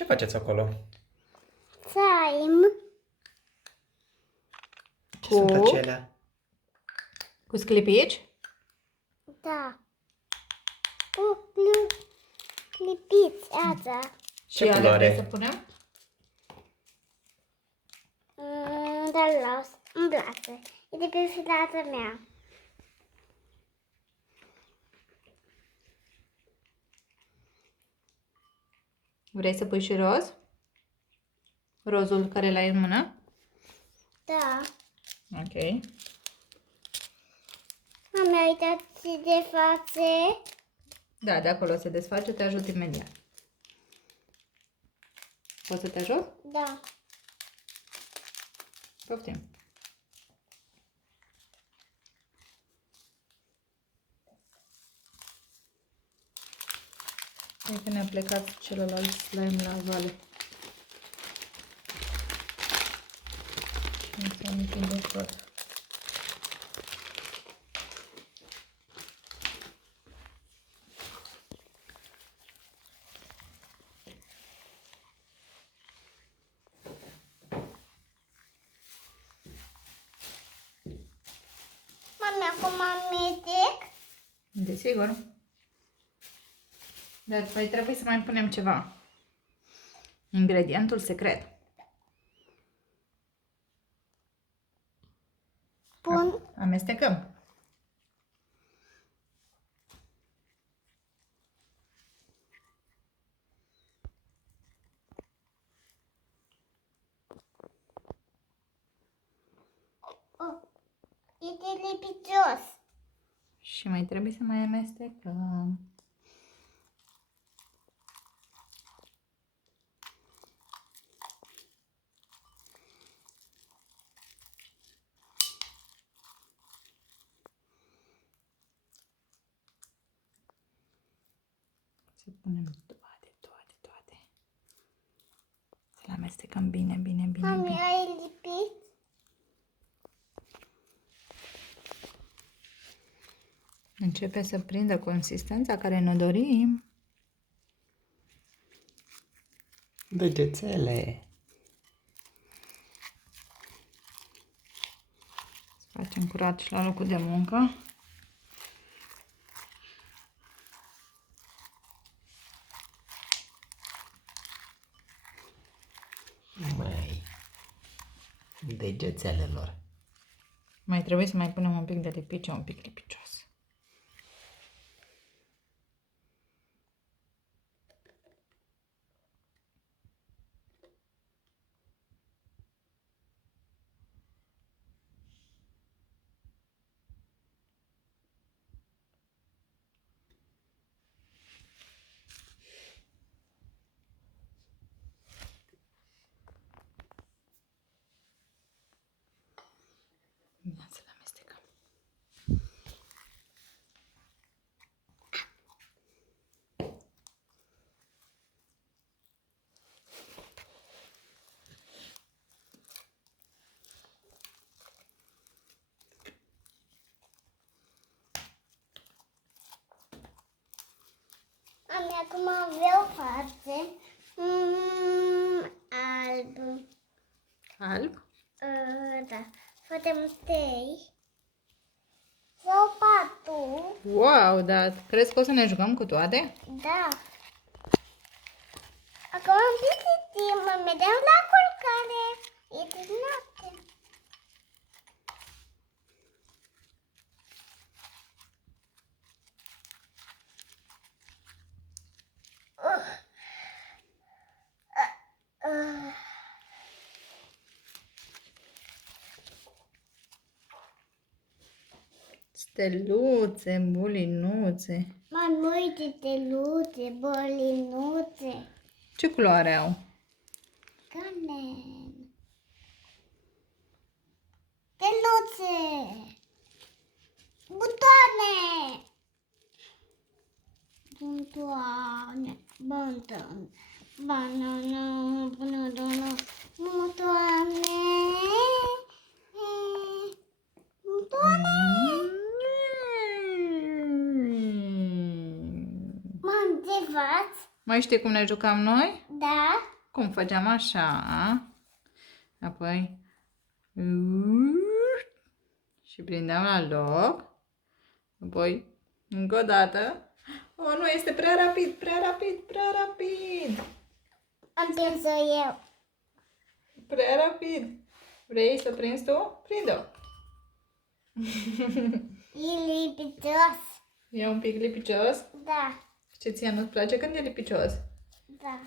Ce faceți acolo? Slime. Ce sunt acelea? Cu sclipici? Da. Cu clipiți, asta. Ce ale culoare? vrei să punem? Dar las, îmi place. E de pe filata mea. Vrei să pui și roz? Rozul care l-ai în mână? Da. Ok. Mama, uitați de față. Da, de acolo se desface, te ajut imediat. Poți să te ajut? Da. Poftim. Cred că ne-a plecat celălalt slime la vale. Nu s-a niciun de tot. Mami, acum amestec. Desigur. Dar păi trebuie să mai punem ceva. Ingredientul secret. Pun. Amestecăm. Oh, e delicios. Și mai trebuie să mai amestecăm. Să punem toate. Să le amestecăm bine, bine. Mami, ai lipit? Începe să prindă consistența care ne dorim. Degețele. Să facem curat și la locul de muncă. Mai. Degețelelor. Mai trebuie să mai punem un pic de lipice, un pic lipicios. Să le amestecăm. Mami, acum vreau față. Alb. Alb? Da. Facem stei. Sau patru. Wow, dar crezi că o să ne jucăm cu toate? Da. Acum am pisit timp, mă mereu la culcare. E de noapte. Steluțe, bulinuțe. Mami, uite steluțe, bolinuțe, Ce culoare au? canen. Steluțe, butoane. Butoane, butoane, banana, banana, butoane. Butoane. Mami, te faci? Mai știi cum ne jucam noi? Da. Cum făceam așa. Apoi și prindeam la loc. Apoi încă o dată. Oh, nu, este prea rapid, prea rapid, prea rapid. Am prins-o eu. Prea rapid. Vrei să prinzi tu? Prinde-o. E lipicios. E un pic lipicios. Da, Ce ție nu-ți place când e lipicios? da.